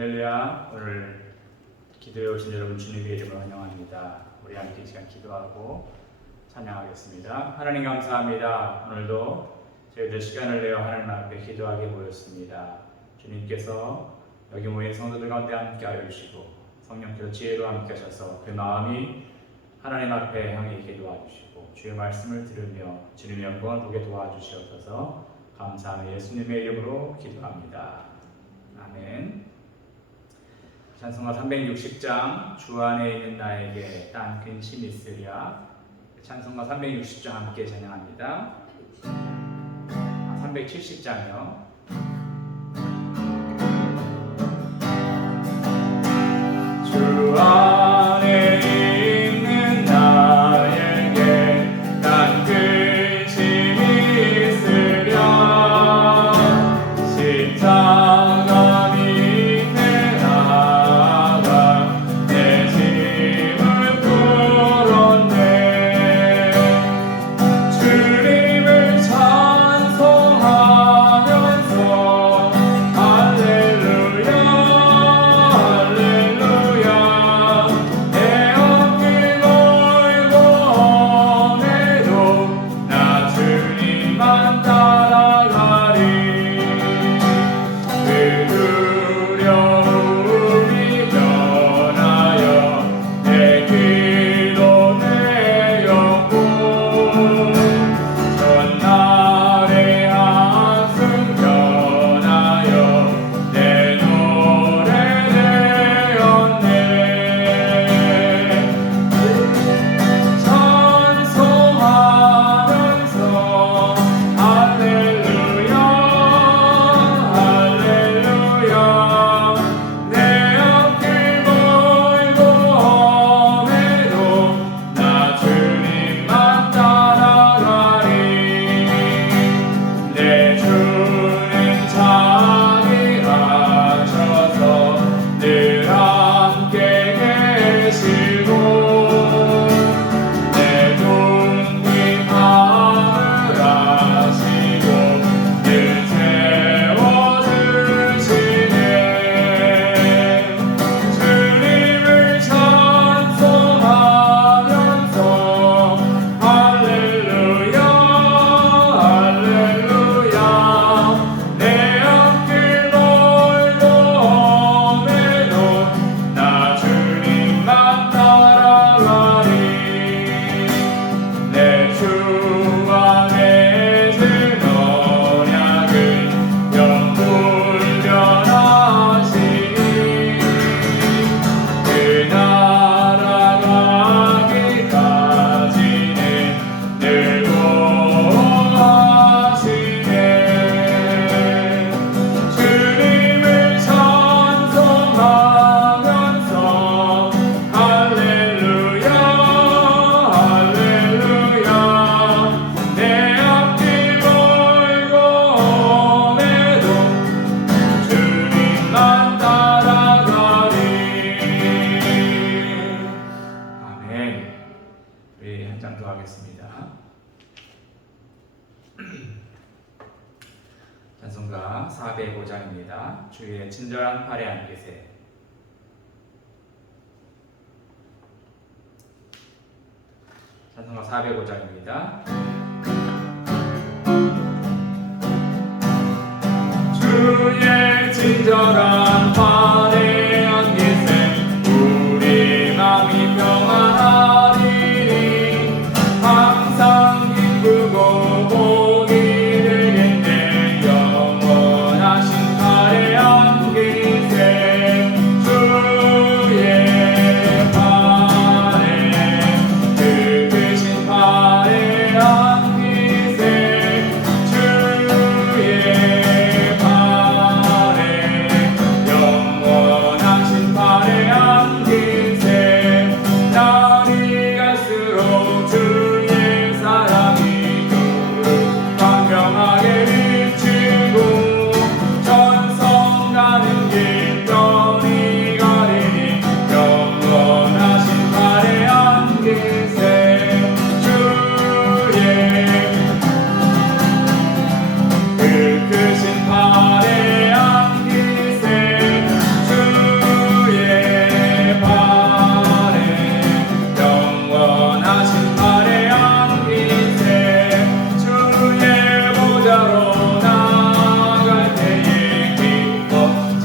할렐루야. 오늘 기도해 오신 여러분 주님의 이름으로 환영합니다. 우리 함께 이 시간 기도하고 찬양하겠습니다. 하나님 감사합니다. 오늘도 저희들 시간을 내어 하나님 앞에 기도하게 모였습니다. 주님께서 여기 모인 성도들 가운데 함께하여 주시고 성령께서 지혜로 함께 하셔서 그 마음이 하나님 앞에 향해 있게 도와주시고 주의 말씀을 들으며 주님의 영광을 보게 도와주시옵소서. 감사하며 예수님의 이름으로 기도합니다. 아멘. 찬송가 360장 주 안에 있는 나에게 딴 근심이 있으랴. 찬송가 360장 함께 찬양합니다. 370장이요. 주 안에 있는 나에게 딴 근심이 있으랴. 십자가 밑에 나가 내 짐을 풀었네. 주님을 찬송하면서 할렐루야 할렐루야. 내 어깨 멀고 험해도 나 주님만 따라가리. 그 두려움이 변하여 내 기도 내 영혼 전날의 한숨 변하여 내 노래 되었네. 찬송하면서 할렐루야 할렐루야. 내 앞길 멀고 험해도 나 주님만 따라가리. 내 주는 자비하셔서 늘 함께 계시고 내 둥근 마음을 아시고 늘 채워주시네. 주님을 찬송하면서 할렐루야 할렐루야. 내 앞길 멀고 험해도 나 주님만 따라가리. 내 주 안에 든 언약은 영불변하시니 그 나라 가기까지는 늘 보호하시네. 주님을 찬송하면서 할렐루야 할렐루야. 내 앞길 멀고 험해도 주님만 따라가리. 아멘. 우리 한 장 더 하겠습니다. 찬송가 405장입니다. 주의 친절한 팔에 안기세. 찬송가 405장입니다. 주의 친절한 팔에 안기세. 우리 마음이 평안하리니 항상 기쁘고 복이 되겠네. 영원하신 팔에 안기세. 주의 팔에 그 크신 팔에 안기세. 주의 팔에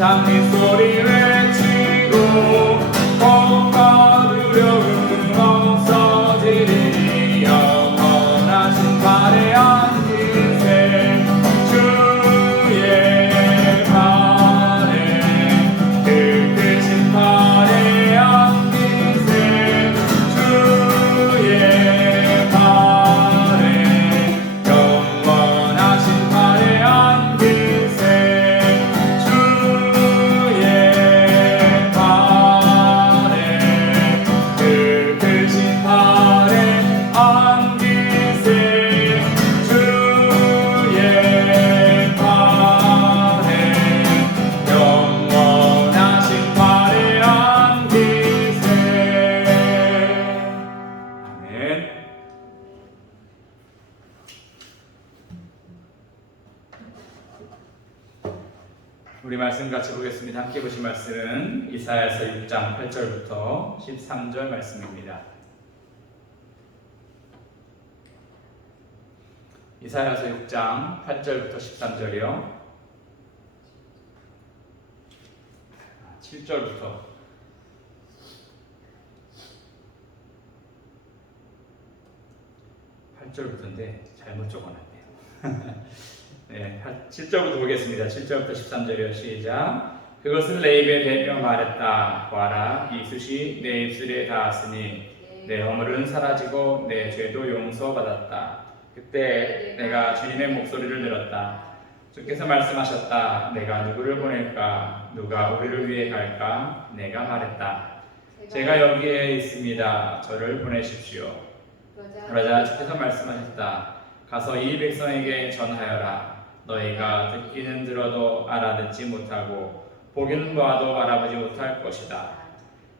장미 소리 외치고 공과 두려움 없어지리니 영원하신 발에 안기세 주의 발에 그 크신 발에 안기세 주의 발에 영원하신 발에 안기세 주의 발에 그 크신 발에 안기세 주의 발에 영원하신 발에 안기세. 아멘. 우리 말씀 같이 보겠습니다. 함께 보신 말씀은 이사야서 6장 8절부터 13절 말씀입니다. 이사야서 6장 8절부터 13절이요. 7절부터 8절부터인데 잘못 적어놨네요. 네, 7절부터 보겠습니다. 7절부터 13절이요. 시작. 그것은 내 입에 대며 말했다. 보아라, 이 숫이 내 입술에 닿았으니 내 허물은 사라지고 내 죄도 용서받았다. 그때 내가 주님의 목소리를 들었다. 주께서 말씀하셨다. 내가 누구를 보낼까? 누가 우리를 위해 갈까? 내가 말했다. 제가 여기에 있습니다. 저를 보내십시오. 그러자 주께서 말씀하셨다. 가서 이 백성에게 전하여라. 너희가 듣기는 들어도 알아듣지 못하고 보기는 보아도 알아보지 못할 것이다.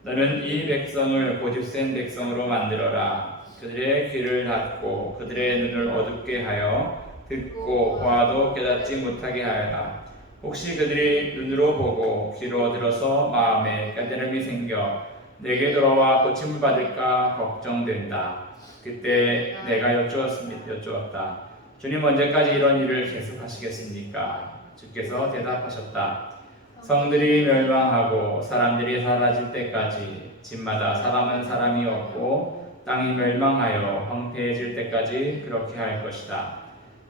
너는 이 백성을 고집센 백성으로 만들어라. 그들의 귀를 닫고 그들의 눈을 어둡게 하여 듣고 보아도 깨닫지 못하게 하여라. 혹시 그들이 눈으로 보고 귀로 들어서 마음에 깨달음이 생겨 내게 돌아와 고침을 받을까 걱정된다. 그때 내가 여쭈었다. 주님, 언제까지 이런 일을 계속하시겠습니까? 주께서 대답하셨다. 성들이 멸망하고 사람들이 사라질 때까지, 집마다 사람은 사람이 없고 땅이 멸망하여 황폐해질 때까지 그렇게 할 것이다.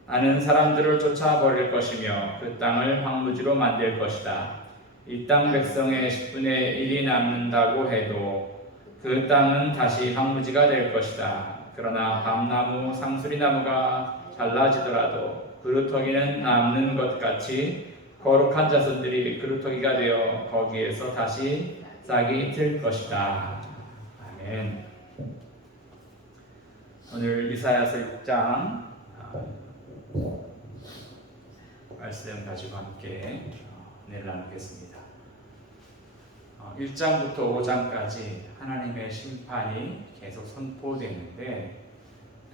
나는 사람들을 쫓아버릴 것이며 그 땅을 황무지로 만들 것이다. 이 땅 백성의 10분의 1이 남는다고 해도 그 땅은 다시 황무지가 될 것이다. 그러나 밤나무, 상수리나무가 잘라지더라도 그루터기는 남는 것 같이 거룩한 자손들이 그루터기가 되어 거기에서 다시 싹이 틀 것이다. 아멘. 오늘 이사야서 6장 말씀 가지고 함께 은혜를 나누겠습니다. 1장부터 5장까지 하나님의 심판이 계속 선포되는데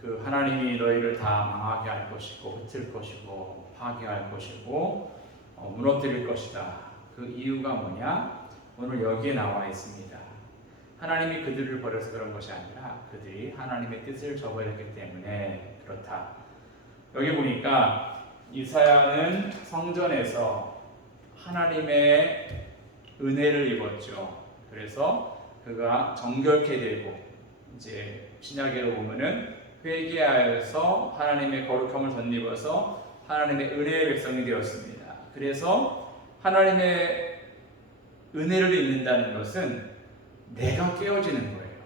그 하나님이 너희를 다 망하게 할 것이고 흩을 것이고 파괴할 것이고 무너뜨릴 것이다. 그 이유가 뭐냐? 오늘 여기에 나와 있습니다. 하나님이 그들을 버려서 그런 것이 아니라 그들이 하나님의 뜻을 저버렸기 때문에 그렇다. 여기 보니까 이사야는 성전에서 하나님의 은혜를 입었죠. 그래서 그가 정결케 되고 이제 신약으로 보면은 회개하여서 하나님의 거룩함을 덧입어서 하나님의 은혜의 백성이 되었습니다. 그래서 하나님의 은혜를 입는다는 것은 내가 깨어지는 거예요.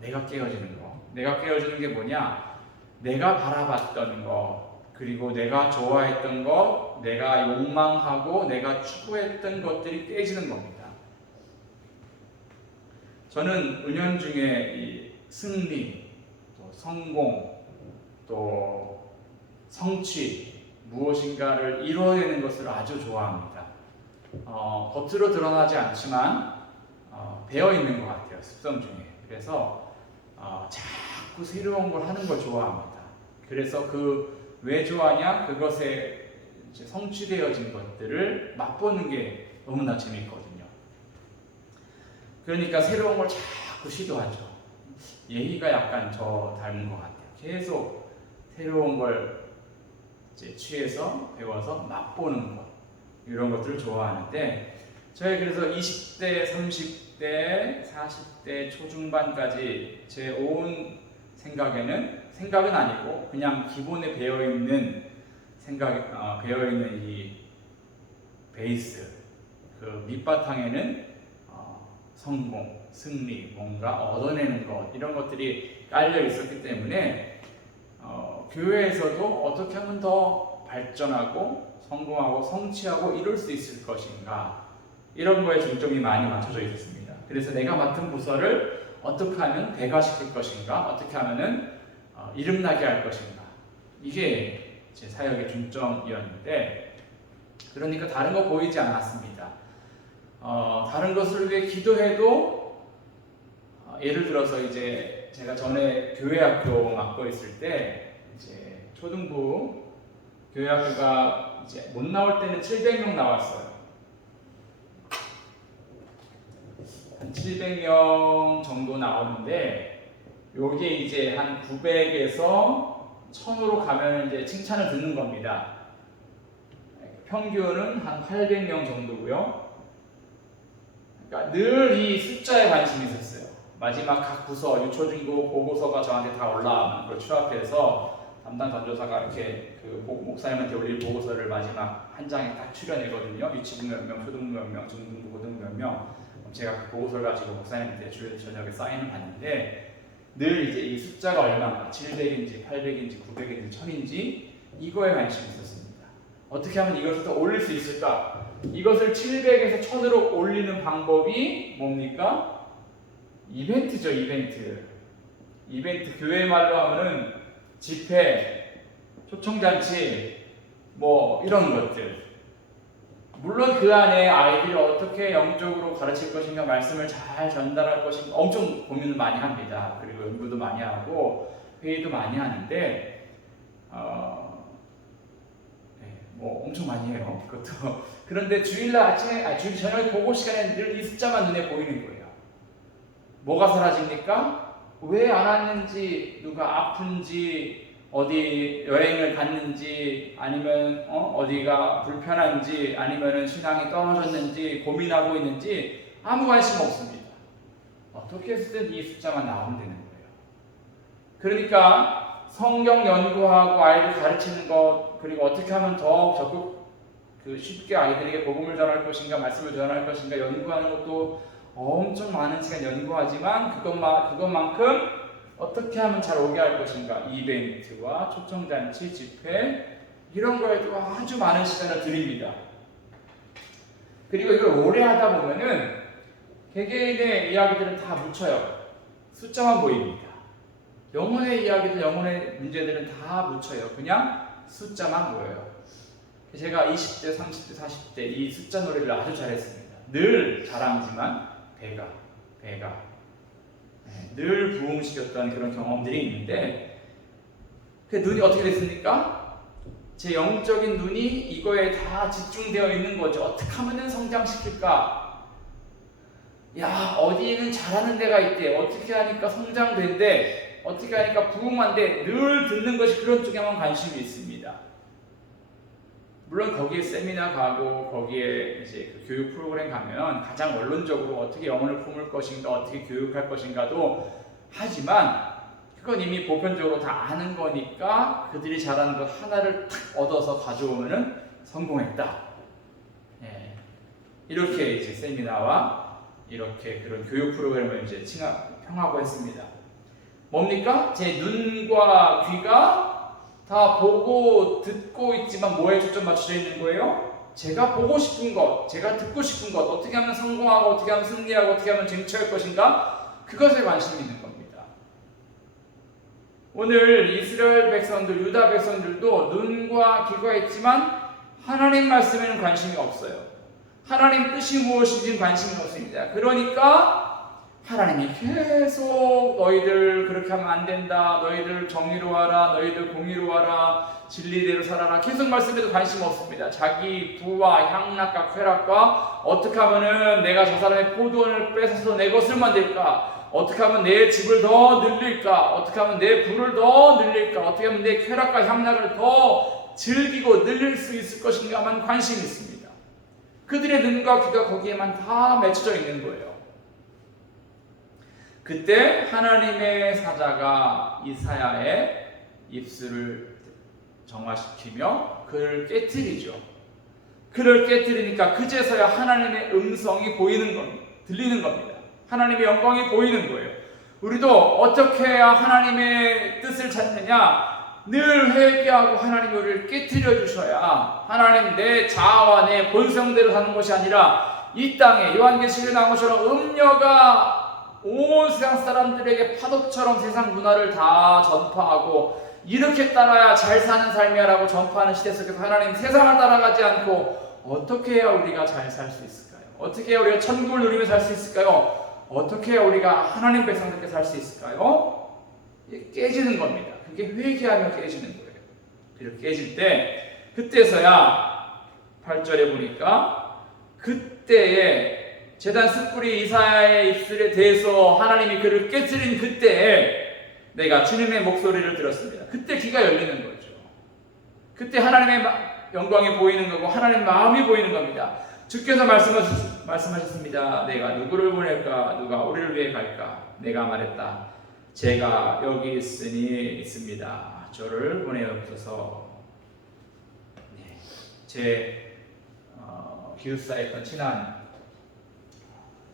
내가 깨어지는 거. 내가 깨어지는 게 뭐냐? 내가 바라봤던 것, 그리고 내가 좋아했던 것, 내가 욕망하고 내가 추구했던 것들이 깨지는 겁니다. 저는 은연중에 이 승리, 또 성공, 또 성취, 무엇인가를 이뤄내는 것을 아주 좋아합니다. 겉으로 드러나지 않지만 배어있는 것 같아요. 습성 중에. 그래서 자꾸 새로운 걸 하는 걸 좋아합니다. 그래서 왜 좋아하냐? 그것에 이제 성취되어진 것들을 맛보는 게 너무나 재밌거든요. 그러니까 새로운 걸 자꾸 시도하죠. 예희가 약간 저 닮은 것 같아요. 계속 새로운 걸 이제 취해서 배워서 맛보는 것. 이런 것들을 좋아하는데 저희 그래서 20대, 30대, 40대 초중반까지 제 온 생각은 아니고 그냥 기본에 배어있는 배어있는 이 베이스, 그 밑바탕에는 성공, 승리, 뭔가 얻어내는 것 이런 것들이 깔려 있었기 때문에 교회에서도 어떻게 하면 더 발전하고 성공하고 성취하고 이룰 수 있을 것인가 이런 거에 중점이 많이 맞춰져 있었습니다. 그래서 내가 맡은 부서를 어떻게 하면 배가시킬 것인가, 어떻게 하면은 이름나게 할 것인가, 이게 제 사역의 중점이었는데, 그러니까 다른 거 보이지 않았습니다. 다른 것을 위해 기도해도 예를 들어서 이제 제가 전에 교회학교 맡고 있을 때 이제 초등부 교회학교가 이제 못 나올 때는 700명 나왔어요. 한 700명 정도 나오는데 요게 이제 한 900에서 1000으로 가면 이제 칭찬을 듣는 겁니다. 평균은 한 800명 정도고요. 그러니까 늘 이 숫자에 관심이 있었어요. 마지막 각 부서 유초중고 보고서가 저한테 다 올라오는 걸 추합해서 담당 전도사가 이렇게 그 목사님한테 올릴 보고서를 마지막 한 장에 딱 추려내거든요. 유치부 몇 명, 초등부 몇 명, 중등부, 고등부 몇 명. 제가 그 보고서를 가지고 목사님한테 주일 저녁에 사인을 받는데 늘 이제 이 숫자가 얼마나 700인지 800인지 900인지 1000인지 이거에 관심이 있었습니다. 어떻게 하면 이것을 더 올릴 수 있을까? 이것을 700에서 1000으로 올리는 방법이 뭡니까? 이벤트죠. 이벤트 교회 말로 하면은 집회, 초청잔치 뭐 이런 것들. 물론 그 안에 아이들이 어떻게 영적으로 가르칠 것인가, 말씀을 잘 전달할 것인가 엄청 고민을 많이 합니다. 그리고 연구도 많이 하고 회의도 많이 하는데 뭐 엄청 많이 해요. 그것도. 그런데 주일 저녁 보고 시간에 늘 이 숫자만 눈에 보이는 거예요. 뭐가 사라집니까? 왜 안 왔는지, 누가 아픈지, 어디 여행을 갔는지, 아니면 어디가 불편한지, 아니면 신앙이 떨어졌는지 고민하고 있는지 아무 관심 없습니다. 어떻게 했든 이 숫자만 나오면 되는 거예요. 그러니까 성경 연구하고 아이들 가르치는 것, 그리고 어떻게 하면 더 적극 쉽게 아이들에게 복음을 전할 것인가, 말씀을 전할 것인가 연구하는 것도 엄청 많은 시간 연구하지만 그것만큼 어떻게 하면 잘 오게 할 것인가, 이벤트와 초청잔치, 집회 이런 거에도 아주 많은 시간을 드립니다. 그리고 이걸 오래 하다 보면은 개개인의 이야기들은 다 묻혀요. 숫자만 보입니다. 영혼의 이야기들, 영혼의 문제들은 다 묻혀요. 그냥 숫자만 보여요. 제가 20대, 30대, 40대 이 숫자 노래를 아주 잘했습니다. 늘 자랑이지만 배가 늘 부흥시켰던 그런 경험들이 있는데 그 눈이 어떻게 됐습니까? 제 영적인 눈이 이거에 다 집중되어 있는 거죠. 어떻게 하면 성장시킬까? 야, 어디에는 잘하는 데가 있대. 어떻게 하니까 성장된대. 어떻게 하니까 부흥한데 늘 듣는 것이 그런 쪽에만 관심이 있습니다. 물론 거기에 세미나 가고 거기에 이제 그 교육 프로그램 가면 가장 원론적으로 어떻게 영혼을 품을 것인가, 어떻게 교육할 것인가도 하지만 그건 이미 보편적으로 다 아는 거니까 그들이 잘하는 것 하나를 탁 얻어서 가져오면은 성공했다. 이렇게 이제 세미나와 이렇게 그런 교육 프로그램을 이제 평하고 했습니다. 뭡니까? 제 눈과 귀가 다 보고 듣고 있지만 뭐에 초점 맞춰져 있는 거예요? 제가 보고 싶은 것, 제가 듣고 싶은 것, 어떻게 하면 성공하고 어떻게 하면 승리하고 어떻게 하면 쟁취할 것인가, 그것에 관심이 있는 겁니다. 오늘 이스라엘 백성들, 유다 백성들도 눈과 귀가 있지만 하나님 말씀에는 관심이 없어요. 하나님 뜻이 무엇인지는 관심이 없습니다. 그러니까 하나님이 계속 너희들 그렇게 하면 안 된다, 너희들 정의로 하라, 너희들 공의로 하라, 진리대로 살아라, 계속 말씀에도 관심 없습니다. 자기 부와 향락과 쾌락과 어떻게 하면은 내가 저 사람의 포도원을 뺏어서 내 것을 만들까, 어떻게 하면 내 집을 더 늘릴까, 어떻게 하면 내 부를 더 늘릴까, 어떻게 하면 내 쾌락과 향락을 더 즐기고 늘릴 수 있을 것인가만 관심이 있습니다. 그들의 눈과 귀가 거기에만 다 맺혀져 있는 거예요. 그때 하나님의 사자가 이사야의 입술을 정화시키며 그를 깨트리죠. 그를 깨트리니까 그제서야 하나님의 음성이 보이는 겁니다. 들리는 겁니다. 하나님의 영광이 보이는 거예요. 우리도 어떻게 해야 하나님의 뜻을 찾느냐? 늘 회개하고 하나님이 우리를 깨트려 주셔야 하나님 내 자아와 내 본성대로 사는 것이 아니라 이 땅에 요한계시록에 나온 것처럼 음녀가 온 세상 사람들에게 파도처럼 세상 문화를 다 전파하고 이렇게 따라야 잘 사는 삶이야 라고 전파하는 시대 속에서 하나님 세상을 따라가지 않고 어떻게 해야 우리가 잘 살 수 있을까요? 어떻게 해야 우리가 천국을 누리며 살 수 있을까요? 어떻게 해야 우리가 하나님 백성답게 살 수 있을까요? 깨지는 겁니다. 그게 회개하며 깨지는 거예요. 그렇게 깨질 때 그때서야 8절에 보니까 그때에 제단 숯불이 이사야의 입술에 대해서 하나님이 그를 깨뜨린 그때에 내가 주님의 목소리를 들었습니다. 그때 귀가 열리는 거죠. 그때 하나님의 영광이 보이는 거고 하나님의 마음이 보이는 겁니다. 주께서 말씀하셨습니다. 내가 누구를 보낼까? 누가 우리를 위해 갈까? 내가 말했다. 제가 여기 있습니다. 저를 보내옵소서. 네, 제 기숙사에 있던 친한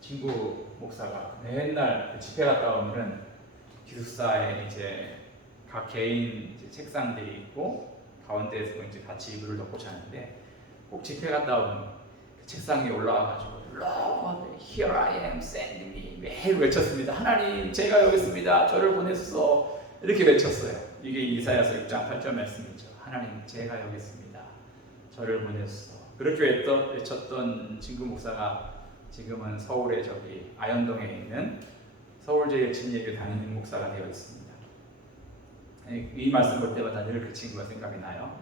친구 목사가 맨날 집회 갔다 오면은 기숙사에 이제 각 개인 이제 책상들이 있고 가운데에서 이제 같이 이불을 덮고 자는데 꼭 집회 갔다 오면 그 책상 위에 올라와가지고 Lord, here I am, send me 매일 외쳤습니다. 하나님, 제가 여기 있습니다. 저를 보내소서. 이렇게 외쳤어요. 이게 이사야서 6장 8절 말씀이죠. 하나님, 제가 여기 있습니다. 저를 보내소서. 그렇게 외쳤던 친구 목사가 지금은 서울에 저기 아현동에 있는 서울제일 진예교 담임 목사가 되어 있습니다. 이 말씀 볼 때마다 늘 그 친구가 생각이 나요.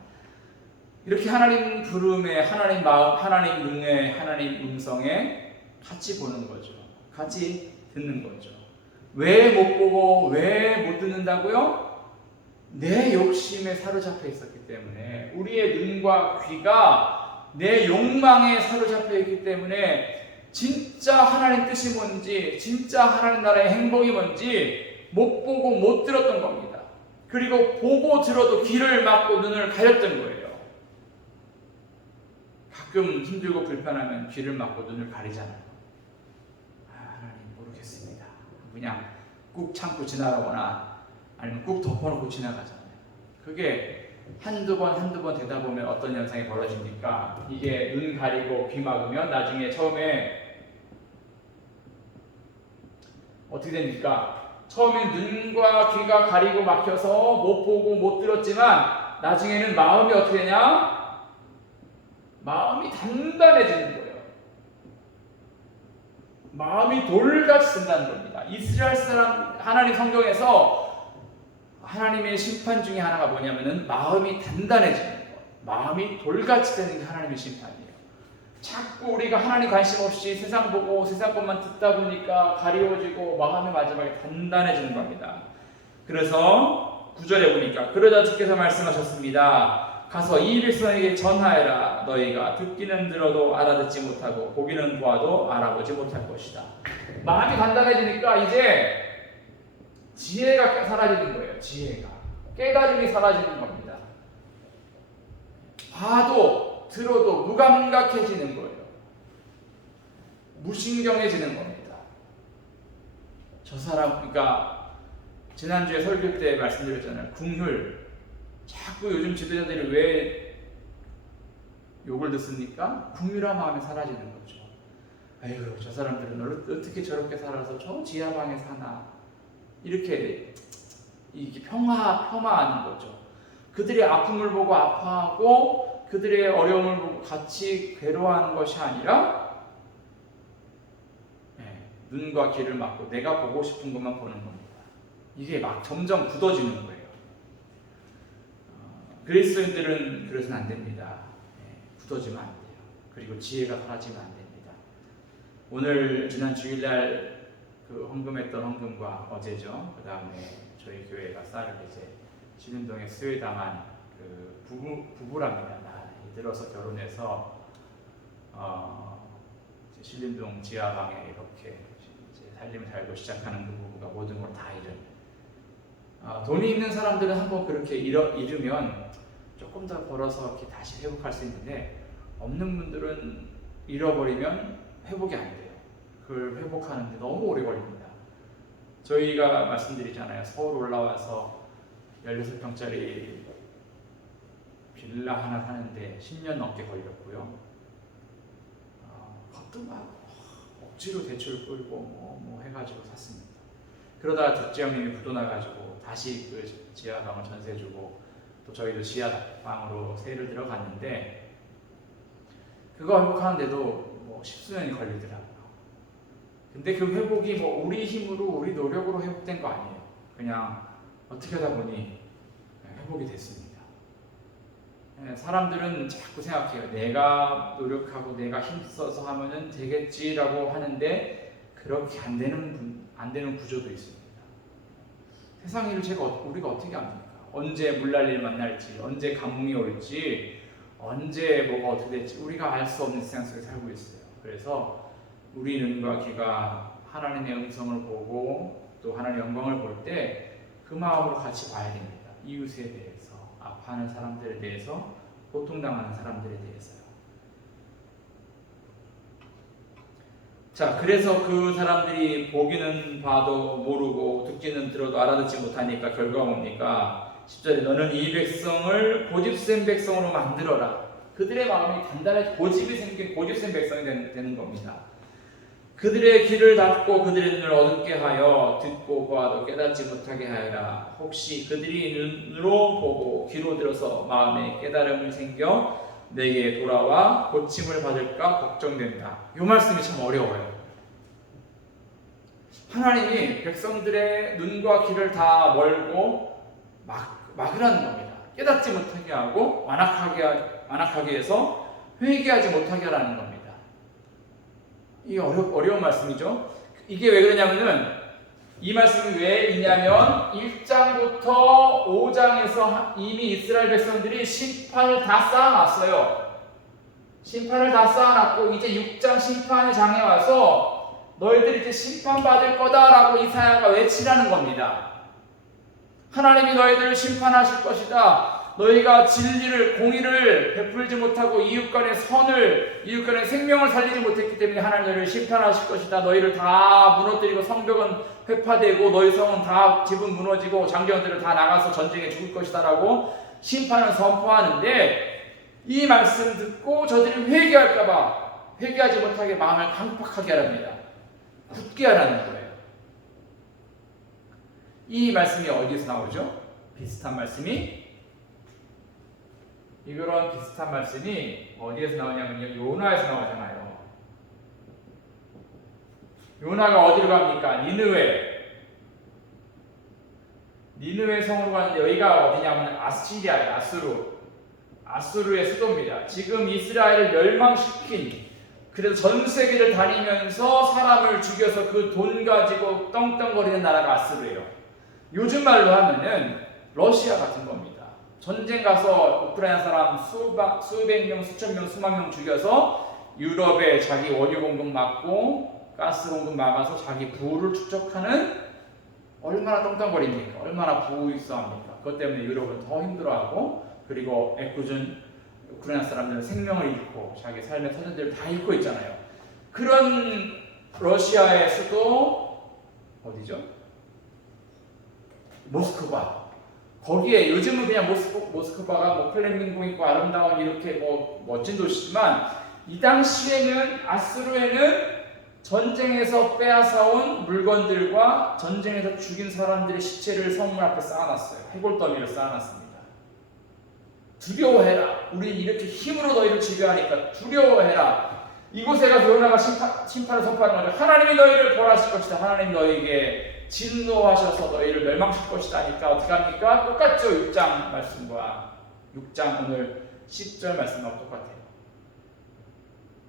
이렇게 하나님 부름에, 하나님 마음, 하나님 눈에, 하나님 음성에 같이 보는 거죠. 같이 듣는 거죠. 왜 못 보고 왜 못 듣는다고요? 내 욕심에 사로잡혀 있었기 때문에, 우리의 눈과 귀가 내 욕망에 사로잡혀 있기 때문에 진짜 하나님 뜻이 뭔지, 진짜 하나님 나라의 행복이 뭔지 못 보고 못 들었던 겁니다. 그리고 보고 들어도 귀를 막고 눈을 가렸던 거예요. 가끔 힘들고 불편하면 귀를 막고 눈을 가리잖아요. 하나님 모르겠습니다. 그냥 꾹 참고 지나가거나 아니면 꾹 덮어놓고 지나가잖아요. 그게 한두 번 되다 보면 어떤 현상이 벌어집니까? 이게 눈 가리고 귀 막으면 나중에 처음에 어떻게 됩니까? 처음엔 눈과 귀가 가리고 막혀서 못 보고 못 들었지만 나중에는 마음이 어떻게 되냐? 마음이 단단해지는 거예요. 마음이 돌같이 된다는 겁니다. 이스라엘 사람, 하나님 성경에서 하나님의 심판 중에 하나가 뭐냐면은 마음이 단단해지는 거. 마음이 돌같이 되는 게 하나님의 심판이에요. 자꾸 우리가 하나님 관심 없이 세상 보고 세상 것만 듣다 보니까 가리워지고 마음이 마지막에 단단해지는 겁니다. 그래서 9절에 보니까 그러자 주께서 말씀하셨습니다. 가서 이 백성에게 전하여라. 너희가 듣기는 들어도 알아듣지 못하고 보기는 보아도 알아보지 못할 것이다. 마음이 단단해지니까 이제 지혜가 사라지는 거예요. 지혜가. 깨달음이 사라지는 겁니다. 봐도 들어도 무감각해지는 거예요. 무신경해지는 겁니다. 저 사람, 그러니까 지난주에 설교 때 말씀드렸잖아요. 궁율. 자꾸 요즘 지도자들이 왜 욕을 듣습니까? 궁율한 마음이 사라지는 거죠. 아이고, 저 사람들은 어떻게 저렇게 살아서 저 지하방에 사나. 이렇게 폄하하는 거죠. 그들의 아픔을 보고 아파하고 그들의 어려움을 보고 같이 괴로워하는 것이 아니라 눈과 귀를 막고 내가 보고 싶은 것만 보는 겁니다. 이게 막 점점 굳어지는 거예요. 그리스도인들은 그래서는 안 됩니다. 굳어지면 안 돼요. 그리고 지혜가 사라지면 안 됩니다. 오늘 지난 주일날 그 헌금했던 헌금과 어제죠. 그 다음에 저희 교회가 쌀을 이제 신림동에 수혜당한 그 부부랍니다. 나이 들어서 결혼해서 신림동 지하방에 이렇게 이제 살림을 살고 시작하는 그 부부가 모든 걸 다 잃은, 돈이 있는 사람들은 한번 그렇게 잃으면 조금 더 벌어서 이렇게 다시 회복할 수 있는데, 없는 분들은 잃어버리면 회복이 안 돼요. 그걸 회복하는데 너무 오래 걸립니다. 저희가 말씀드리잖아요. 서울 올라와서 16평짜리 빌라 하나 사는데 10년 넘게 걸렸고요. 그것도 막 억지로 대출 끌고 뭐 해가지고 샀습니다. 그러다가 둘째 형님이 부도 나가지고 다시 그 지하방을 전세주고, 또 저희도 지하방으로 세를 들어갔는데, 그거 회복하는데도 뭐 십수년이 걸리더라고요. 근데 그 회복이 뭐 우리 힘으로, 우리 노력으로 회복된 거 아니에요. 그냥 어떻게 하다 보니 회복이 됐습니다. 사람들은 자꾸 생각해요. 내가 노력하고 내가 힘써서 하면은 되겠지라고 하는데, 그렇게 안 되는 구조도 있습니다. 세상 일을 우리가 어떻게 압니까? 언제 물난리를 만날지, 언제 가뭄이 올지, 언제 뭐가 어떻게 될지 우리가 알 수 없는 세상 속에 살고 있어요. 그래서 우리 눈과 귀가 하나님의 음성을 보고 또 하나님의 영광을 볼 때 그 마음으로 같이 봐야 됩니다. 이웃에 대해서, 아파하는 사람들에 대해서, 고통당하는 사람들에 대해서요. 자, 그래서 그 사람들이 보기는 봐도 모르고 듣기는 들어도 알아듣지 못하니까 결과가 뭡니까? 10절에 너는 이 백성을 고집센 백성으로 만들어라. 그들의 마음이 단단해 고집이 생긴 고집센 백성이 되는 겁니다. 그들의 귀를 닫고 그들의 눈을 어둡게 하여 듣고 보아도 깨닫지 못하게 하여라. 혹시 그들이 눈으로 보고 귀로 들어서 마음에 깨달음을 생겨 내게 돌아와 고침을 받을까 걱정된다. 이 말씀이 참 어려워요. 하나님이 백성들의 눈과 귀를 다 멀고 막으라는 겁니다. 깨닫지 못하게 하고 완악하게 해서 회개하지 못하게 하라는 겁니다. 이게 어려운 말씀이죠. 이게 왜 그러냐면은, 이 말씀이 왜 있냐면 1장부터 5장에서 이미 이스라엘 백성들이 심판을 다 쌓아놨어요. 심판을 다 쌓아놨고 이제 6장 심판의 장에 와서 너희들이 이제 심판받을 거다라고 이사야가 외치라는 겁니다. 하나님이 너희들을 심판하실 것이다. 너희가 진리를, 공의를 베풀지 못하고 이웃 간의 생명을 살리지 못했기 때문에 하나님 너희를 심판하실 것이다. 너희를 다 무너뜨리고 성벽은 회파되고 너희 성은 다 집은 무너지고 장정들을 다 나가서 전쟁에 죽을 것이다 라고 심판을 선포하는데, 이 말씀 듣고 저들이 회개할까봐 회개하지 못하게 마음을 강팍하게 하랍니다. 굳게 하라는 거예요. 이 말씀이 어디서 나오죠? 비슷한 말씀이, 이런 비슷한 말씀이 어디에서 나오냐면요, 요나에서 나오잖아요. 요나가 어디로 갑니까? 니느웨 성으로 가는데, 여기가 어디냐면 아시리아예요. 아수르의 수도입니다. 지금 이스라엘을 멸망시킨, 그래서 전 세계를 다니면서 사람을 죽여서 그 돈 가지고 떵떵거리는 나라가 아수르예요. 요즘 말로 하면은 러시아 같은 겁니다. 전쟁 가서 우크라이나 사람 수백 명, 수천 명, 수만 명 죽여서 유럽에 자기 원유 공급 막고 가스 공급 막아서 자기 부를 축적하는, 얼마나 떵떵거립니까? 얼마나 부유합니까? 그것 때문에 유럽은 더 힘들어하고, 그리고 애꿎은 우크라이나 사람들은 생명을 잃고 자기 삶의 터전들을 다 잃고 있잖아요. 그런 러시아의 수도 어디죠? 모스크바. 거기에 요즘은 그냥 모스크바가 뭐 플레밍고 있고 아름다운 이렇게 뭐 멋진 도시지만, 이 당시에는 아수르에는 전쟁에서 빼앗아온 물건들과 전쟁에서 죽인 사람들의 시체를 성문 앞에 쌓아놨어요. 해골더미를 쌓아놨습니다. 두려워해라. 우리 이렇게 힘으로 너희를 지배하니까 두려워해라. 이곳에 가서 요나가 심판을 선포하는 거죠. 하나님이 너희를 벌하실 것이다. 하나님이 너희에게 진노하셔서 너희를 멸망시킬 것이다 하니까 어떻게 합니까? 똑같죠. 6장 말씀과 6장 오늘 10절 말씀과 똑같아요.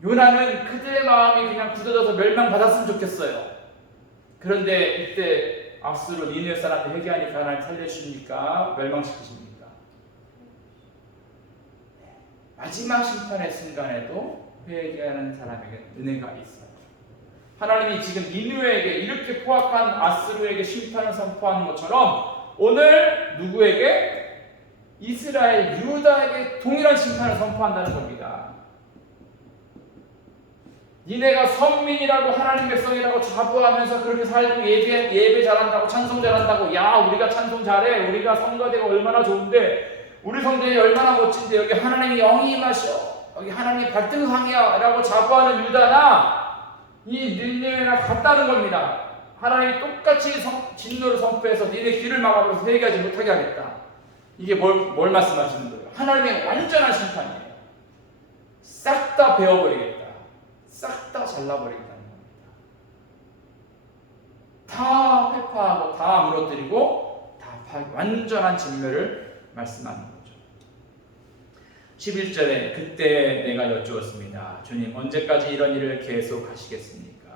요나는 그들의 마음이 그냥 굳어져서 멸망받았으면 좋겠어요. 그런데 이때 아수르 니느웨 사람들 회개하니까 하나님 살려주십니까? 멸망시키십니까? 마지막 심판의 순간에도 회개하는 사람에게 은혜가 있어요. 하나님이 지금 니느웨에게 이렇게 포악한 아스루에게 심판을 선포하는 것처럼 오늘 누구에게? 이스라엘, 유다에게 동일한 심판을 선포한다는 겁니다. 니네가 선민이라고 하나님 백성이라고 자부하면서 그렇게 살고 예배 잘한다고 찬송 잘한다고, 야 우리가 찬송 잘해, 우리가 성가대가 얼마나 좋은데, 우리 성전이 얼마나 멋진데, 여기 하나님이 영이 임하셔, 여기 하나님이 발등상이야 라고 자부하는 유다나 이 니네나 같다는 겁니다. 하나님이 똑같이 진노를 선포해서 니네 귀를 막아버려서 회개하지 못하게 하겠다. 이게 뭘 말씀하시는 거예요? 하나님의 완전한 심판이에요. 싹 다 베어버리겠다. 싹 다 잘라버리겠다는 겁니다. 다 회파하고 다 무너뜨리고 다 완전한 진멸을 말씀하는 거죠. 11절에 그때 내가 여쭈었습니다. 주님 언제까지 이런 일을 계속 하시겠습니까?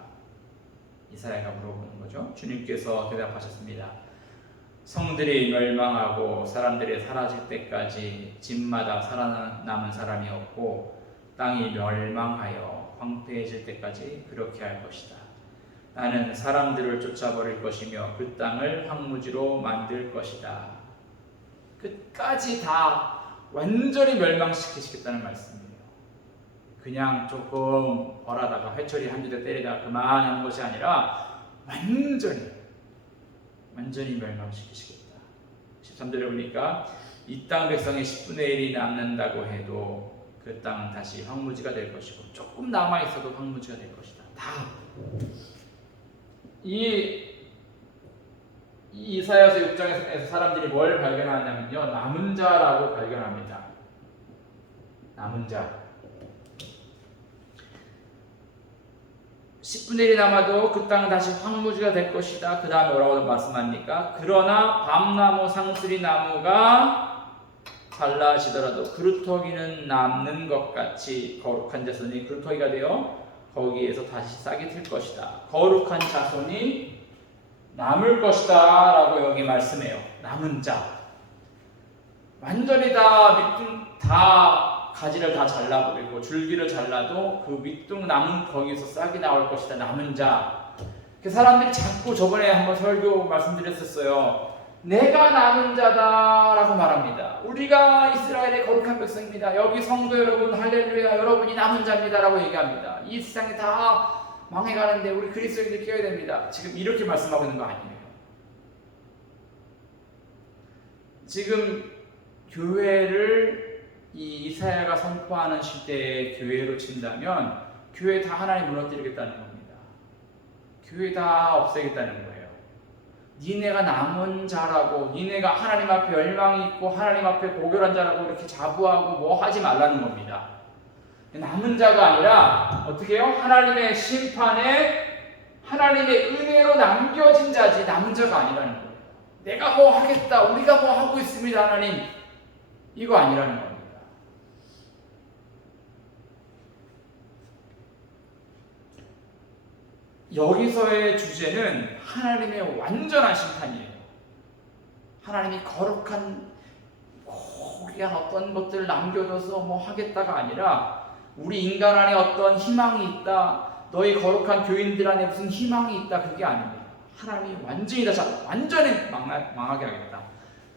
이사야가 물어보는 거죠. 주님께서 대답하셨습니다. 성들이 멸망하고 사람들이 사라질 때까지 집마다 살아남은 사람이 없고 땅이 멸망하여 황폐해질 때까지 그렇게 할 것이다. 나는 사람들을 쫓아버릴 것이며 그 땅을 황무지로 만들 것이다. 끝까지 다 완전히 멸망시키시겠다는 말씀이에요. 그냥 조금 벌하다가 회초리 한 두 대 때리다가 그만하는 것이 아니라 완전히 멸망시키시겠다. 13절에 보니까 이 땅 백성의 10분의 1이 남는다고 해도 그 땅은 다시 황무지가 될 것이고 조금 남아있어도 황무지가 될 것이다. 다 이사야서 6장에서 사람들이 뭘 발견하냐면요, 남은 자라고 발견합니다. 남은 자. 10분의 1이 남아도 그 땅은 다시 황무지가 될 것이다. 그 다음에 뭐라고 말씀합니까? 그러나 밤나무 상수리 나무가 갈라지더라도 그루터기는 남는 것 같이 거룩한 자손이 그루터기가 되어 거기에서 다시 싹이 틀 것이다. 거룩한 자손이 남을 것이다 라고 여기 말씀해요. 남은 자. 완전히 다 가지를 다 잘라버리고 줄기를 잘라도 그 밑둥 남은 거기서 싹이 나올 것이다. 남은 자. 그 사람들이 자꾸 저번에 한번 설교 말씀드렸었어요. 내가 남은 자다라고 말합니다. 우리가 이스라엘의 거룩한 백성입니다. 여기 성도 여러분 할렐루야, 여러분이 남은 자입니다라고 얘기합니다. 이 세상이 다 망해가는데 우리 그리스도인들이 깨어야 됩니다. 지금 이렇게 말씀하고 있는 거 아니에요. 지금 교회를 이 이사야가 선포하는 시대의 교회로 친다면 교회 다 하나님 무너뜨리겠다는 겁니다. 교회 다 없애겠다는 거예요. 니네가 남은 자라고, 니네가 하나님 앞에 열망이 있고 하나님 앞에 고결한 자라고 이렇게 자부하고 뭐 하지 말라는 겁니다. 남은 자가 아니라 어떻게 해요? 하나님의 심판에 하나님의 은혜로 남겨진 자지 남은 자가 아니라는 거예요. 내가 뭐 하겠다, 우리가 뭐 하고 있습니다 하나님, 이거 아니라는 겁니다. 여기서의 주제는 하나님의 완전한 심판이에요. 하나님이 거룩한 고귀한 어떤 것들을 남겨둬서 뭐 하겠다가 아니라 우리 인간 안에 어떤 희망이 있다, 너희 거룩한 교인들 안에 무슨 희망이 있다, 그게 아닙니다. 하나님이 완전히 망하게 하겠다.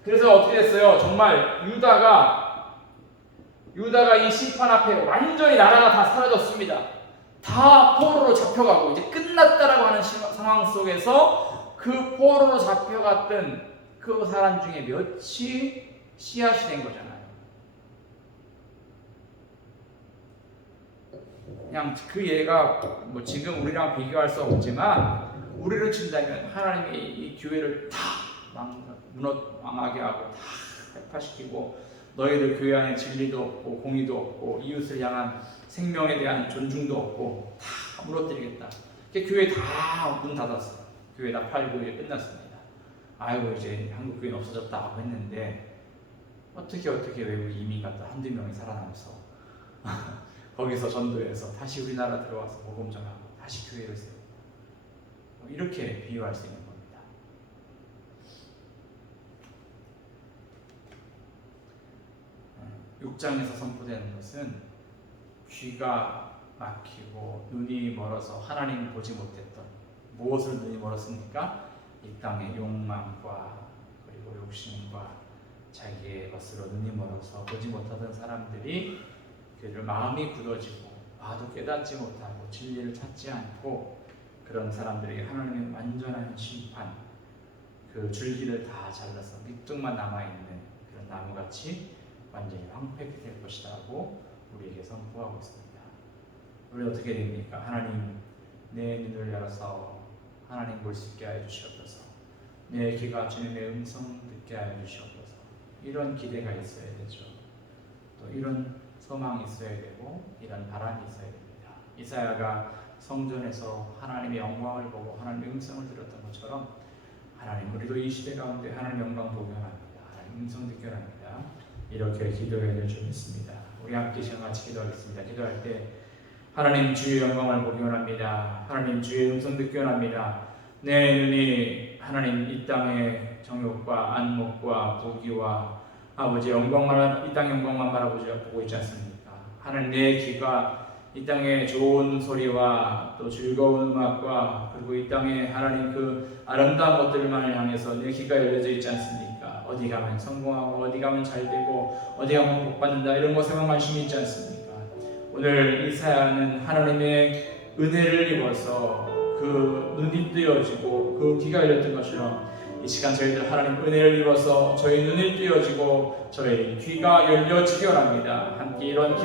그래서 어떻게 됐어요? 정말 유다가 이 심판 앞에 완전히 나라가 다 사라졌습니다. 다 포로로 잡혀가고 이제 끝났다라고 하는 상황 속에서 그 포로로 잡혀갔던 그 사람 중에 몇이 씨앗이 된 거잖아요. 그냥 그 예가 뭐 지금 우리랑 비교할 수 없지만 우리를 친다면 하나님이 이 교회를 다 망하게 하고 다 회파시키고 너희들 교회 안에 진리도 없고 공의도 없고 이웃을 향한 생명에 대한 존중도 없고 다 무너뜨리겠다. 교회 다 문 닫았어요. 교회 다 팔고 이제 끝났습니다. 아이고 이제 한국 교회는 없어졌다 하고 했는데 어떻게 외국 이민 갔다 한두 명이 살아남아서 거기서 전도해서 다시 우리나라 들어와서 복음 전하고 다시 교회를 세우고 이렇게 비유할 수 있는 겁니다. 6장에서 선포되는 것은 귀가 막히고 눈이 멀어서 하나님 보지 못했던, 무엇을 눈이 멀었습니까? 이 땅의 욕망과 그리고 욕심과 자기의 것으로 눈이 멀어서 보지 못하던 사람들이 그를 마음이 굳어지고 봐도 깨닫지 못하고 진리를 찾지 않고 그런 사람들에게 하나님의 완전한 심판, 그 줄기를 다 잘라서 밑둥만 남아있는 그런 나무같이 완전히 황폐하게 될 것이라고 우리에게 선포하고 있습니다. 우리 어떻게 됩니까? 하나님, 내 눈을 열어서 하나님 볼 수 있게 하여 주시옵소서. 내 귀가 주님의 음성 듣게 하여 주시옵소서. 이런 기대가 있어야 되죠. 또 이런 소망이 있어야 되고 이런 바람이 있어야 됩니다. 이사야가 성전에서 하나님의 영광을 보고 하나님의 음성을 들었던 것처럼 하나님, 우리도 이 시대 가운데 하나님의 영광 보게 합니다. 하나님의 음성 듣게 합니다. 이렇게 기도해야 될 줄 믿습니다. 우리 함께 시간 같이 기도하겠습니다. 기도할 때 하나님 주의 영광을 보기 원합니다. 하나님 주의 음성 듣기 원합니다. 내 눈이 하나님 이 땅의 정욕과 안목과 부귀와 아버지 영광만, 이 땅의 영광만 바라보고 있지 않습니까? 하나님, 내 귀가 이 땅의 좋은 소리와 또 즐거운 음악과 그리고 이 땅의 하나님 그 아름다운 것들만을 향해서 내 귀가 열려져 있지 않습니까? 어디 가면 성공하고 어디 가면 잘되고 어디 가면 복받는다, 이런 것에만 관심이 있지 않습니까? 오늘 이사야는 하나님의 은혜를 입어서 그 눈이 뜨여지고 그 귀가 열렸던 것처럼 이 시간 저희들 하나님 은혜를 입어서 저희 눈이 뜨여지고 저희 귀가 열려지기 원합니다. 함께 이런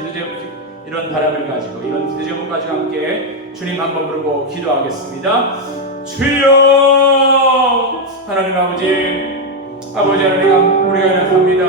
이런 바람을 가지고 이런 기도 제목 가지고 함께 주님 한번 부르고 기도하겠습니다. 주여! 하나님 아버지 하나님, 우리가 이렇습니다.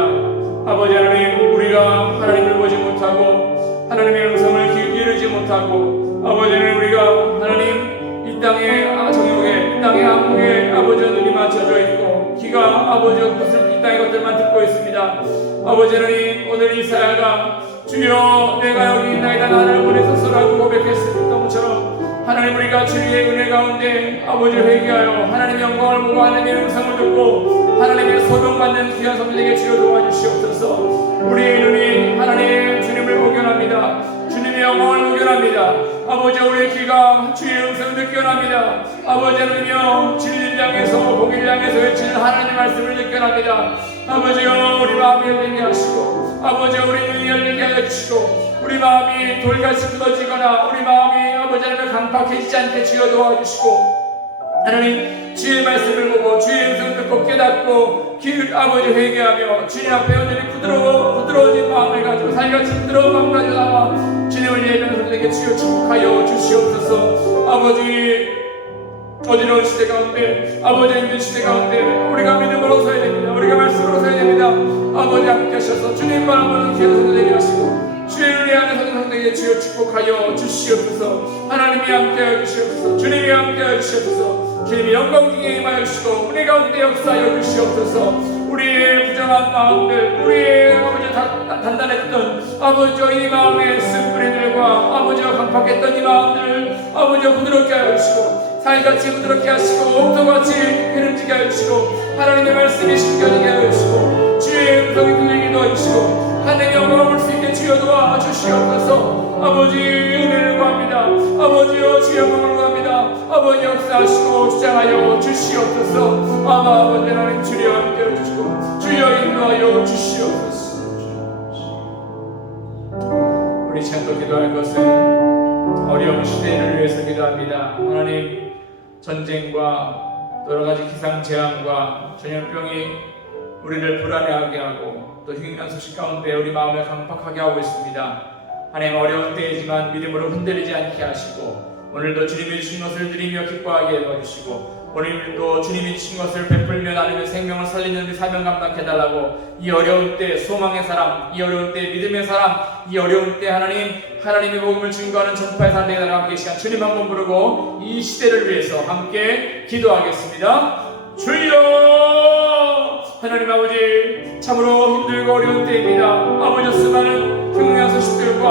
아버지 하나님, 우리가 하나님을 보지 못하고 하나님의 음성을 기르지 못하고 아버지 하나님, 우리가 하나님 이 땅의 정욕에, 이 땅의 안목에 아버지 눈이 맞춰져 있고 귀가 아버지 이 땅의 것들만 듣고 있습니다. 아버지 하나님, 오늘 이사야가 주여 내가 여기 있나이다 나를 보내소서라고 고백했을 것처럼 하나님, 우리가 주의 은혜 가운데 아버지 회개하여 하나님의 영광을 보고 하나님의 음성을 듣고 하나님의 소명받는 귀한 성도에게 주여 도와주시옵소서. 우리의 눈이 하나님 주님을 보게 합니다. 주님의 영광을 보게 합니다. 아버지, 우리의 귀가 주의 음성을 듣게 합니다. 아버지 하나님이여, 진리를 향해서 복을 향해서 외치는 하나님의 말씀을 듣게 합니다. 아버지여, 우리 마음이 열리게 하시고 아버지여, 우리 눈이 열리게 하여 주시고 우리 마음이 돌같이 굳어지거나 우리 마음이 아버지 하나님 강팍해지지 않게 주여 도와주시고 하나님, 주의 말씀을 보고 주의 음성 듣고 깨닫고 아버지 회개하며 주님 앞에 온전히 부드러워진 마음을 가지고 살같이 부드러운 마음을 가지고 나와 주님을 예배하는 사람들에게 주여 축복하여 주시옵소서. 아버지, 어지러운 시대 가운데, 아버지 힘든 시대 가운데 우리가 믿음으로 서야 됩니다. 우리가 말씀으로 서야 됩니다. 아버지 함께 하셔서 주님만 한번 귀한 성도되게 하시고 주의 은혜 안에 서는 성도에게 주여 축복하여 주시옵소서. 하나님이 함께하여 주시옵소서. 주님이 함께하여 주시옵소서. 주님이 영광 중에 임하여 주시고 은혜 가운데 역사하여 주시옵소서. 우리의 부정한 마음들, 우리의 아버지 단단했던 아버지 이 마음의 쓴뿌리들과 아버지가 강팍했던 이 마음들 아버지가 부드럽게 하여 주시고 살같이 부드럽게 하시고 옥토같이 흐름지게 하여 주시고 하나님의 말씀이 심겨지게 하여 주시고 주의 음성이 들리기도 하시고 하나님의 영광을 볼 수 있게 주여 도와주시옵소서. 아버지, 은혜를 구합니다. 아버지여, 주의 영광을 구합니다. 아버지, 역사하시고 주장하여 주시옵소서. 아버지 하나님, 주여 함께해 주시고 주여 인도하여 주시옵소서. 우리 참고 기도할 것은 어려운 시대를 위해서 기도합니다. 하나님, 전쟁과 여러가지 기상재앙과 전염병이 우리를 불안해하게 하고 또 흉흉한 소식 가운데 우리 마음을 강팍하게 하고 있습니다. 하나님, 어려운 때이지만 믿음으로 흔들리지 않게 하시고 오늘도 주님이 주신 것을 드리며 기뻐하게 도와주시고 오늘도 주님이 주신 것을 베풀며 나누며 생명을 살리는 우리 사명 감당케 해달라고 이 어려운 때 소망의 사람, 이 어려운 때 믿음의 사람, 이 어려운 때 하나님의 복음을 증거하는 전파의 사람들이 나랑 함께 시간 주님 한번 부르고 이 시대를 위해서 함께 기도하겠습니다. 주여! 하나님 아버지, 참으로 힘들고 어려운 때입니다. 아버지, 수많은 흉흉한 소식들과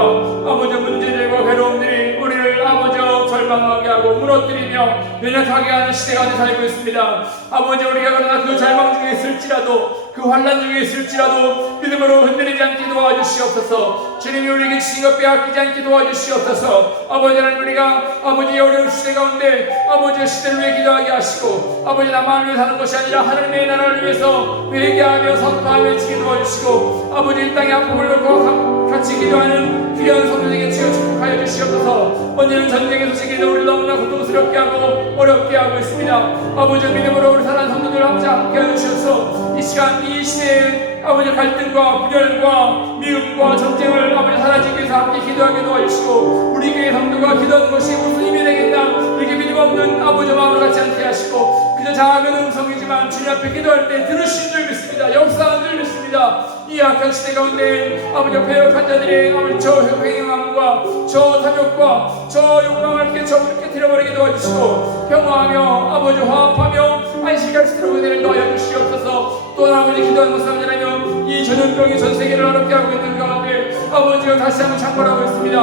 아버지 문제들과 괴로움들이 우리를 아버지 절망하게 하고 무너뜨리며 연약하게 하는 시대가 살고 있습니다. 아버지, 우리가 그러나 그 절망 중에 있을지라도 그 환난 중에 있을지라도 믿음으로 흔들리지 않게 도와주시옵소서. 주님이 우리에게 주신 것 빼앗기지 않게 도와주시옵소서. 아버지 하나님, 우리가 아버지의 어려운 시대 가운데 아버지의 시대를 위해 기도하게 하시고, 아버지 나만을 위해 사는 것이 아니라 하나님의 나라를 위해서 회개하며 선포하며 외치게 도와주시고, 아버지 이 땅의 아픔을 놓고 같이 기도하는 귀한 성도에게 치여 축복하여 주시옵소서. 언제는 전쟁의 소식이 우리를 너무나 고통스럽게 하고 어렵게 하고 있습니다. 아버지 믿음으로 우리 사랑하는 성도들 아버지 함께하여 주셔서 이 시간 이 시대에 아버지 갈등과 분열과 미움과 전쟁을 아버지 사라지기 위해서 함께 기도하게 도와주시고, 우리 교회 성도가 기도하는 것이 무슨 힘이 되겠나 이렇게 믿음 없는 아버지 마음을 갖지 않게 하시고, 그저 작은 음성이지만 주님 앞에 기도할 때 들으신 줄 믿습니다. 역사한 줄 믿습니다. 이 악한 시대 가운데 아버지 배역한 자들이 아버지 저 횡행함과 저 탐욕과 저 욕망을 깨뜨려버리게 도와주시고, 평화하며 아버지 화합하며 안식할 수 있도록 은혜를 넣어 주시옵소서. 또 아버지 기도하는 것을 하면 이 전염병이 전 세계를 어렵게 하고 있는 가운데 아버지가 다시 한번 창궐하고 있습니다.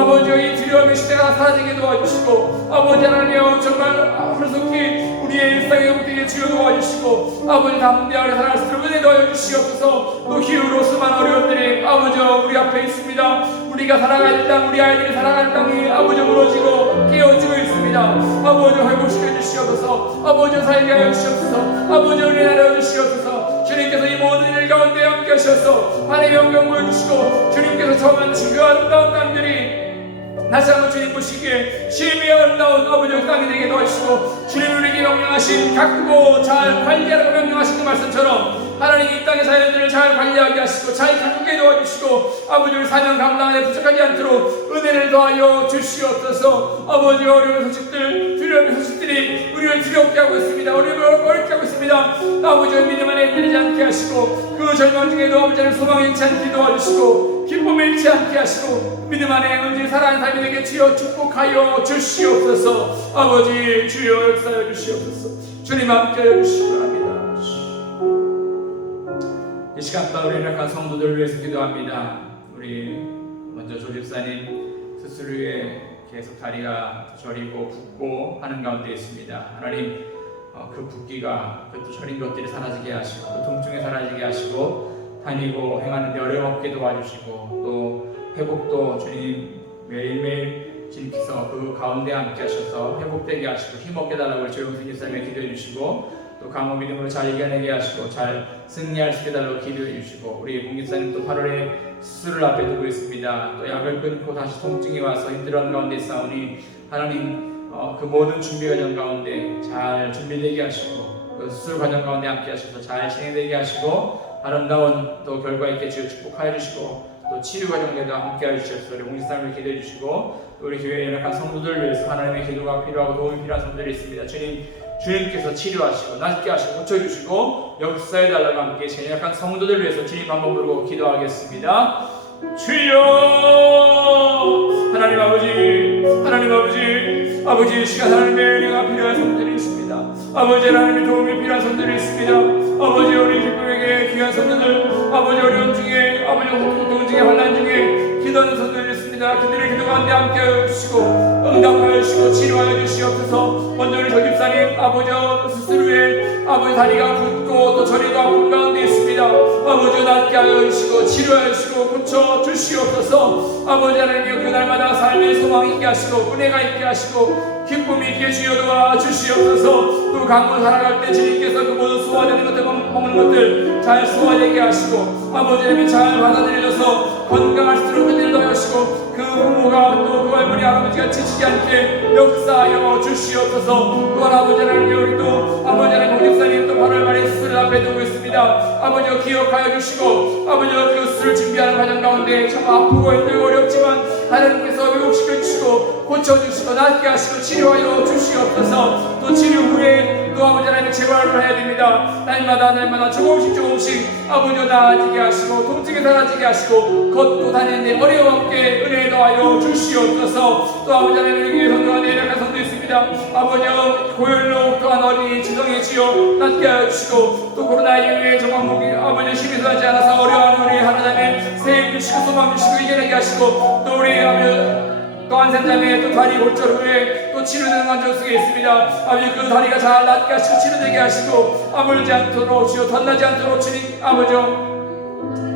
아버지가 이 두려움의 시대가 사라지게 도와주시고, 아버지 하나님이여 정말 불속히 우리의 일상의 회복되게 치유 도와주시고, 아버지 담대하게 살아갈 수 있도록 은혜 넣어 주시옵소서. 또 기후로 수많은 어려움들이 아버지 우리 앞에 있습니다. 우리가 살아갈 땅, 우리 아이들이 살아갈 땅이 아버지 무너지고 깨어지고 있습니다. 아버지 회복시켜 주시옵소서. 아버지 살게 하여 주시옵소서. 아버지 은혜 내려 주시옵소서. 주님께서 이 모든 일 가운데 함께 하셔서 하나님의 영광 보여주시고, 주님께서 정한 그 아름다운 땅들이 다시 한번 주님 보시기에 심히 아름다운 아버지의 땅이 되게 도와주시고, 주님 우리에게 명령하신 가꾸고 잘 관리하라고 명령하신 그 말씀처럼 하나님이 이 땅의 자연들을 잘 관리하게 하시고 잘 가꾸게 도와주시고, 아버지 우리 사명 감당하는 데 부족하지 않도록 은혜를 더하여 주시옵소서. 아버지 어려운 소식들, 두려움의 소식들이 우리를 두렵게 하고 있습니다. 우리를 어렵게 하고 있습니다. 아버지의 믿음 안에 흔들리지 않게 하시고, 그 절망 중에도 아버지를 소망 잃지 않게 도와주시고, 기쁨 잃지 않게 하시고, 믿음 안에 언제 살아가는 삶이 되게 주여 축복하여 주시옵소서. 아버지 주여 역사하여 주시옵소서. 주님 함께하여 주시기 바랍니다. 이 시간 동안 우리 연약한 성도들을 위해서 기도합니다. 우리 먼저 조집사님 스스로의 계속 다리가 저리고 붓고 하는 가운데 있습니다. 하나님 그 붓기가 그것도 저린 것들이 사라지게 하시고, 그 통증이 사라지게 하시고, 다니고 행하는 데 어려움 없게 도와주시고, 또 회복도 주님 매일매일 주님께서 그 가운데 함께 하셔서 회복되게 하시고 힘없게 달라고 조용생 기사님에 기도해 주시고, 또 강호 믿음으로 잘 이겨내게 하시고 잘 승리할 수 있게 달라고 기도해 주시고, 우리 봉기사님 또 8월에 수술을 앞에 두고 있습니다. 또 약을 끊고 다시 통증이 와서 힘들어하는 가운데 있사오니 하나님 그 모든 준비 과정 가운데 잘 준비되게 하시고, 그 수술 과정 가운데 함께 하셔서 잘 진행되게 하시고, 아름다운 또 결과 있게 주여 축복하여 주시고, 또 치유 과정에도 함께 해주셔서 우리 봉지사님을 기도해 주시고, 또 우리 교회 연약한 성도들을 위해서 하나님의 기도가 필요하고 도움이 필요한 성도들이 있습니다. 주님께서 치료하시고 낫게 하시고 고쳐주시고 역사해 달라고 함께 연약한 성도들을 위해서 주님 한번 부르고 기도하겠습니다. 주여 하나님 아버지, 하나님 아버지, 아버지 이 시간 하나님의 은혜가 필요한 성도들이 있습니다. 아버지 하나님의 도움이 필요한 성도들이 있습니다. 아버지 우리 기쁨에게 귀한 성도들, 아버지 어려움 중에, 아버지 고통 중에, 환난 중에 기도하는 성도들이 있습니다. 그들의 기도 가운데 함께하여 주시고 응답하여 주시고 치료하여 주시옵소서. 먼저 우리 조집사님 아버지 스스로의 아버지 다리가 붓고 또 저리고 아픈 가운데 있습니다. 아버지 낫게 하여 주시고 치료하여 주시고 고쳐 주시옵소서. 아버지 하나님 그날마다 삶의 소망이 있게 하시고 은혜가 있게 하시고 기쁨이 있게 주여 도와주시옵소서. 또 강문 살아갈 때 주님께서 그 모든 소화되는 것들 먹는 것들 잘 소화되게 하시고, 아버지 하나님 잘 받아들여져서 건강할 수 있도록 은혜를 더하시고, 그 부모가 또 그 할머니 할아버지가 지치지 않게 역사하여 주시옵소서. 또한 아버지 하나님 우리 또 아버지 하나님 목사님 또 8월 말에 수술을 앞에 두고 있습니다. 아버지가 기억하여 주시고, 아버지가 그 수술을 준비하는 과정 가운데 참 아프고 힘들고 어렵지만 하나님께서 회복시켜 주시고 고쳐주시고 낫게 하시고 치료하여 주시옵소서. 또 치료 후에 또 아버지 하나님 재활을 해야 됩니다. 날마다 조금씩 아버지가 나아지게 하시고 통증이 사라지게 하시고 걷고 다니는데 어려움 없게 은혜 더하여 주시옵소서. 또 아버지 하나님 여기 성도가 내려간 성도 있습니다. 아버지 고열로 또한 어린이 지성의 지요 낫게 하여 주시고, 또 코로나 이후에 정말 목이 아버지 심히 하지 않아서 어려워하는 우리 하나님의 새해 주시고 소망 주시고 이겨내게 하시고, 또 우리 아버지 또 한산자매 또 다리 골절 후에 또 또 치료되는 환경 속에 있습니다. 아버지 그 다리가 잘 낫게 하시고 치료되게 하시고 아물지 않도록 주여 덧나지 않도록 주님 아버지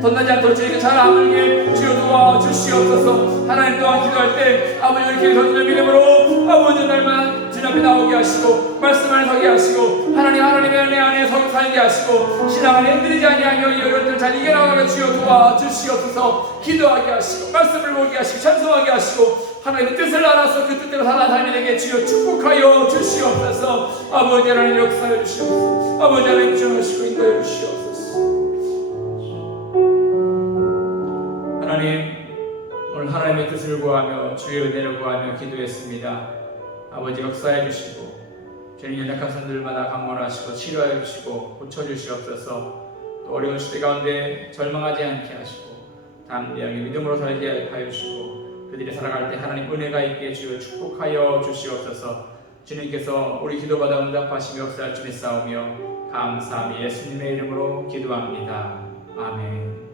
덧나지 않도록 주님 잘 아물게 주여 도와주시옵소서. 하나님 또한 기도할 때 아버지 이렇게 던지는 믿음으로 아버지 날만 주님 앞에 나오게 하시고 말씀 안에 서게 하시고 하나님의 은혜 안에 살게 하시고 신앙 안에 흔들리지 아니하며 이 어려움들 잘 이겨나가며 주여 도와주시옵소서. 기도하게 하시고 말씀을 보게 하시고 찬송하게 하시고 하나님의 뜻을 알아서 그 뜻대로 살아가는 자에게 주여 축복하여 주시옵소서. 아버지 하나님 역사해 주시옵소서. 아버지 하나님 주시고 인도해 주시옵소서. 하나님 오늘 하나님의 뜻을 구하며 주의 은혜를 구하며 기도했습니다. 아버지 역사해 주시고 주님 연약한 손들마다 강권하시고 치료하여 주시고 고쳐주시옵소서. 또 어려운 시대 가운데 절망하지 않게 하시고 담대하게 믿음으로 살게 하여 주시고 그들이 살아갈 때 하나님 은혜가 있게 주여 축복하여 주시옵소서. 주님께서 우리 기도받아 응답하시며 역사할 줄을 싸우며 감사함이 예수님의 이름으로 기도합니다. 아멘.